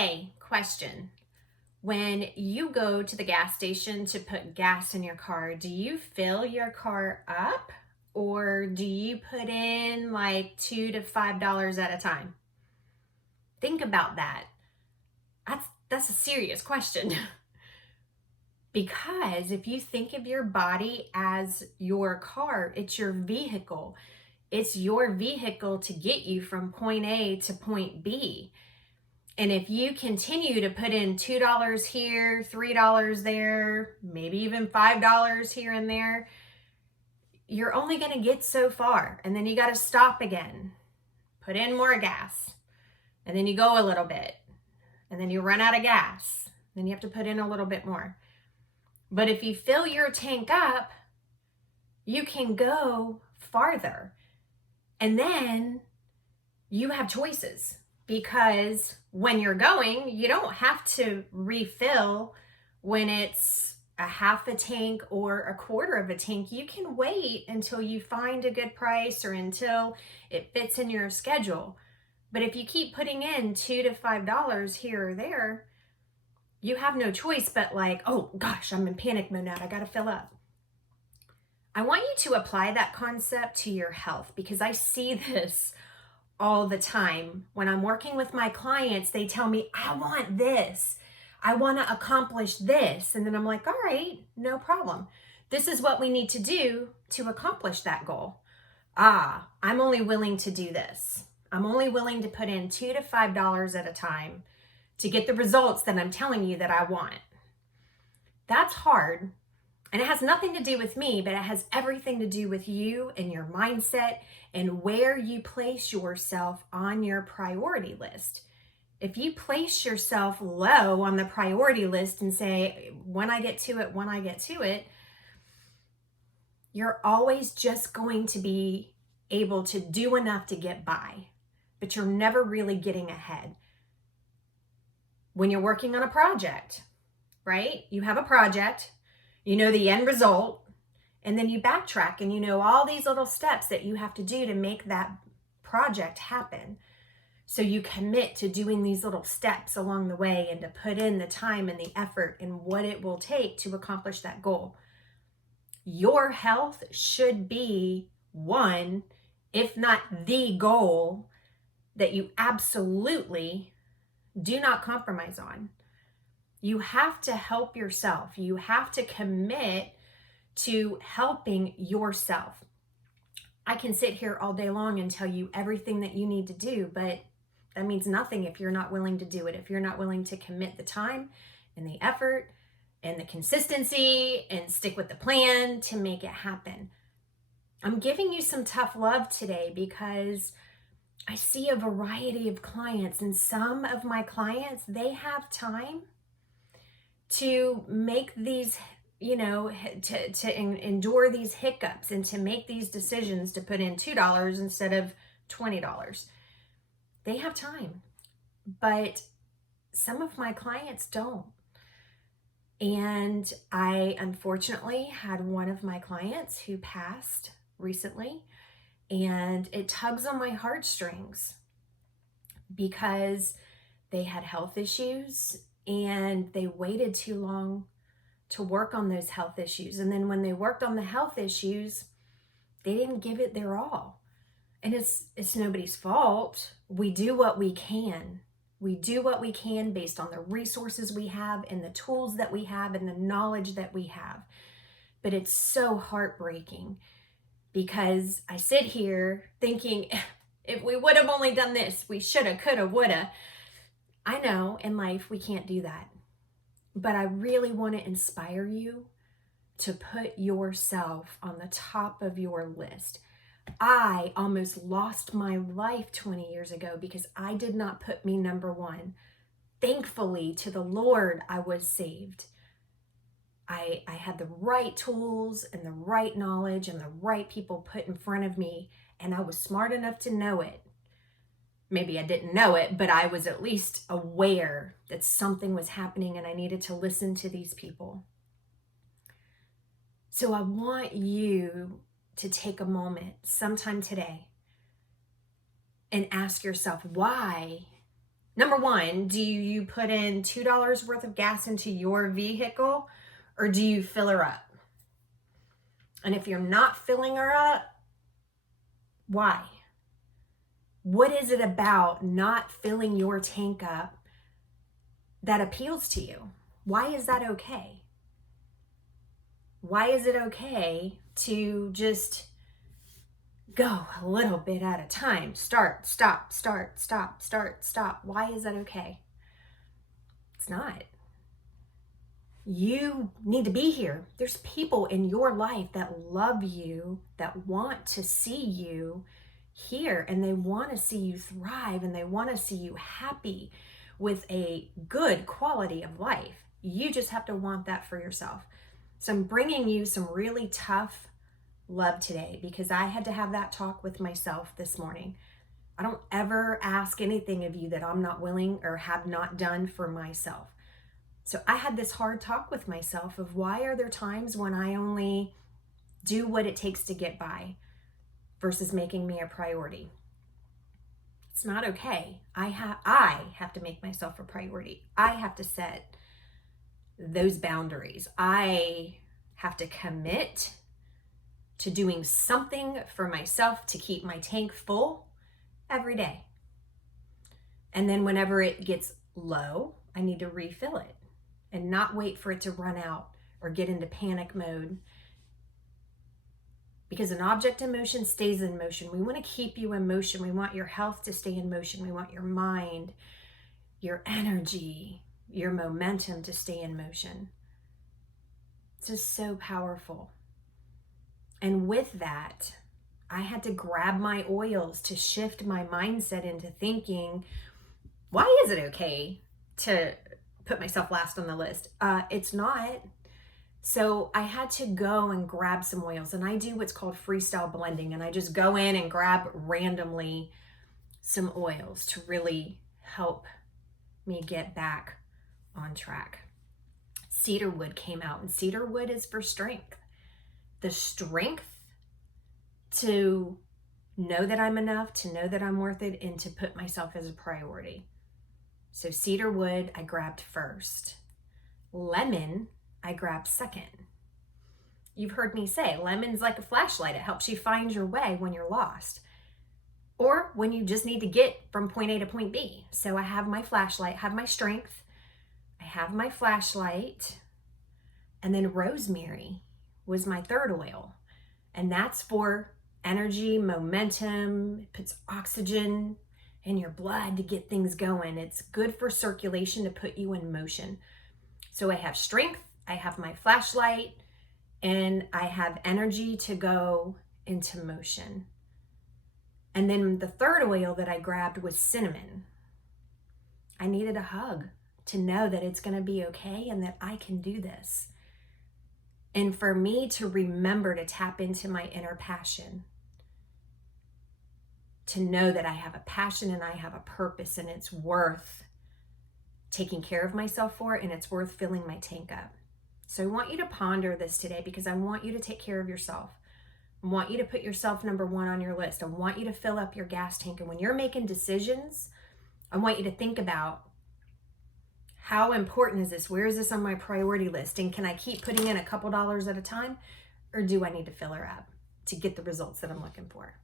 Hey, question. When you go to the gas station to put gas in your car, do you fill your car up or do you put in like $2 to $5 at a time? Think about that. That's a serious question. Because if you think of your body as your car, it's your vehicle. It's your vehicle to get you from point A to point B. And if you continue to put in $2 here, $3 there, maybe even $5 here and there, you're only going to get so far. And then you got to stop again, put in more gas, and then you go a little bit, and then you run out of gas. Then you have to put in a little bit more. But if you fill your tank up, you can go farther. And then you have choices, because when you're going, you don't have to refill when it's a half a tank or a quarter of a tank. You can wait until you find a good price or until it fits in your schedule. But if you keep putting in $2 to $5 here or there, you have no choice but like, oh gosh, I'm in panic mode now, I gotta fill up. I want you to apply that concept to your health, because I see this all the time. When I'm working with my clients, they tell me, I want this. I want to accomplish this. And then I'm like, all right, no problem. This is what we need to do to accomplish that goal. I'm only willing to do this. I'm only willing to put in $2 to $5 at a time to get the results that I'm telling you that I want. That's hard. And it has nothing to do with me, but it has everything to do with you and your mindset and where you place yourself on your priority list. If you place yourself low on the priority list and say, when I get to it, you're always just going to be able to do enough to get by, but you're never really getting ahead. When you're working on a project, right? You have a project, you know the end result, and then you backtrack and you know all these little steps that you have to do to make that project happen. So you commit to doing these little steps along the way and to put in the time and the effort and what it will take to accomplish that goal. Your health should be one, if not the goal, that you absolutely do not compromise on. You have to help yourself. You have to commit to helping yourself. I can sit here all day long and tell you everything that you need to do, but that means nothing if you're not willing to do it, if you're not willing to commit the time and the effort and the consistency and stick with the plan to make it happen. I'm giving you some tough love today because I see a variety of clients, and some of my clients, they have time to make these, to endure these hiccups and to make these decisions to put in $2 instead of $20. They have time, but some of my clients don't. And I unfortunately had one of my clients who passed recently, and it tugs on my heartstrings because they had health issues and they waited too long to work on those health issues. And then when they worked on the health issues, they didn't give it their all. And it's nobody's fault. We do what we can. We do what we can based on the resources we have and the tools that we have and the knowledge that we have. But it's so heartbreaking because I sit here thinking, if we would have only done this, we shoulda, coulda, woulda. I know in life we can't do that. But I really want to inspire you to put yourself on the top of your list. I almost lost my life 20 years ago because I did not put me number one. Thankfully, to the Lord, I was saved. I had the right tools and the right knowledge and the right people put in front of me, and I was smart enough to know it. Maybe I didn't know it, but I was at least aware that something was happening and I needed to listen to these people. So I want you to take a moment sometime today and ask yourself why, Number one, do you put in $2 worth of gas into your vehicle, or do you fill her up? And if you're not filling her up, why? What is it about not filling your tank up that appeals to you? Why is that okay? Why is it okay to just go a little bit at a time? Start, stop, start, stop, start, stop. Why is that okay? It's not. You need to be here. There's people in your life that love you, that want to see you here, and they want to see you thrive, and they want to see you happy with a good quality of life. You just have to want that for yourself. So I'm bringing you some really tough love today because I had to have that talk with myself this morning. I don't ever ask anything of you that I'm not willing or have not done for myself. So I had this hard talk with myself of why are there times when I only do what it takes to get by versus making me a priority? It's not okay. I have to make myself a priority. I have to set those boundaries. I have to commit to doing something for myself to keep my tank full every day. And then whenever it gets low, I need to refill it and not wait for it to run out or get into panic mode. Because an object in motion stays in motion. We want to keep you in motion. We want your health to stay in motion. We want your mind, your energy, your momentum to stay in motion. It's just so powerful. And with that, I had to grab my oils to shift my mindset into thinking, why is it okay to put myself last on the list? It's not. So I had to go and grab some oils, and I do what's called freestyle blending, and I just go in and grab randomly some oils to really help me get back on track. Cedarwood came out, and cedarwood is for strength. The strength to know that I'm enough, to know that I'm worth it, and to put myself as a priority. So cedarwood, I grabbed first. Lemon, I grabbed second. You've heard me say lemon's like a flashlight. It helps you find your way when you're lost or when you just need to get from point A to point B. So I have my flashlight, have my strength, I have my flashlight, and then rosemary was my third oil. And that's for energy, momentum. It puts oxygen in your blood to get things going. It's good for circulation to put you in motion. So I have strength, I have my flashlight, and I have energy to go into motion. And then the third oil that I grabbed was cinnamon. I needed a hug to know that it's going to be okay and that I can do this. And for me to remember to tap into my inner passion, to know that I have a passion and I have a purpose and it's worth taking care of myself for, and it's worth filling my tank up. So I want you to ponder this today because I want you to take care of yourself. I want you to put yourself number one on your list. I want you to fill up your gas tank. And when you're making decisions, I want you to think about, how important is this? Where is this on my priority list? And can I keep putting in a couple dollars at a time? Or do I need to fill her up to get the results that I'm looking for?